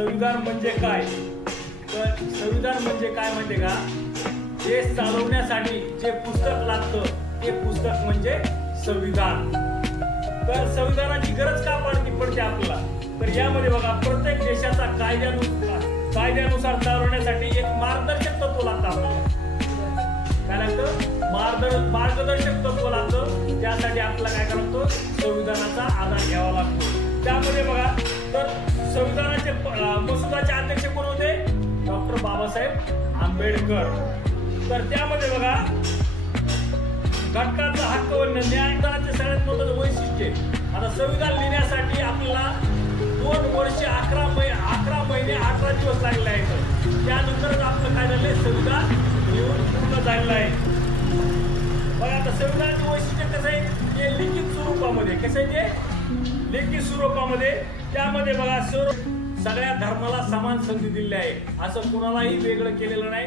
संविधान म्हणजे काय? तर संविधान म्हणजे काय माहितीये का? देश चालवण्यासाठी जे पुस्तक लागतं ते पुस्तक म्हणजे संविधान. तर संविधानाची गरज का पडती पडते आपल्याला? तर यामध्ये बघा प्रत्येक देशाचा कायद्यानुसार कायद्यानुसार चालवण्यासाठी एक मार्गदर्शक तत्व लागतं आपल्याला. काय लागतं? मार्गदर्शक मार्गदर्शक तत्व लागतं. त्यासाठी आपल्याला काय करतो संविधानाचा आधार घ्यावा लागतो. त्यामध्ये बघा तर संविधानाचे मसुदाचे अध्यक्ष कोण होते? डॉक्टर बाबासाहेब आंबेडकर. तर त्यामध्ये बघा घटकाचा हक्क व न्यायदानाचे सगळ्यात महत्वाचं वैशिष्ट्य आता संविधान लिहिण्यासाठी आपल्याला दोन वर्ष अकरा महिने अकरा महिने अठरा दिवस लागले आहेत. त्यानंतरच आपलं काय झालंय? संविधान लिहून पूर्ण झालेलं आहे. बघा आता संविधानाचं वैशिष्ट्य कसं आहे? ते लिखित स्वरूपामध्ये. कसं आहे ते? लेखी स्वरूपामध्ये त्यामध्ये बघा सर्व सगळ्या धर्माला समान संधी दिलेली आहे. असं कुणालाही वेगळं केलेलं नाही.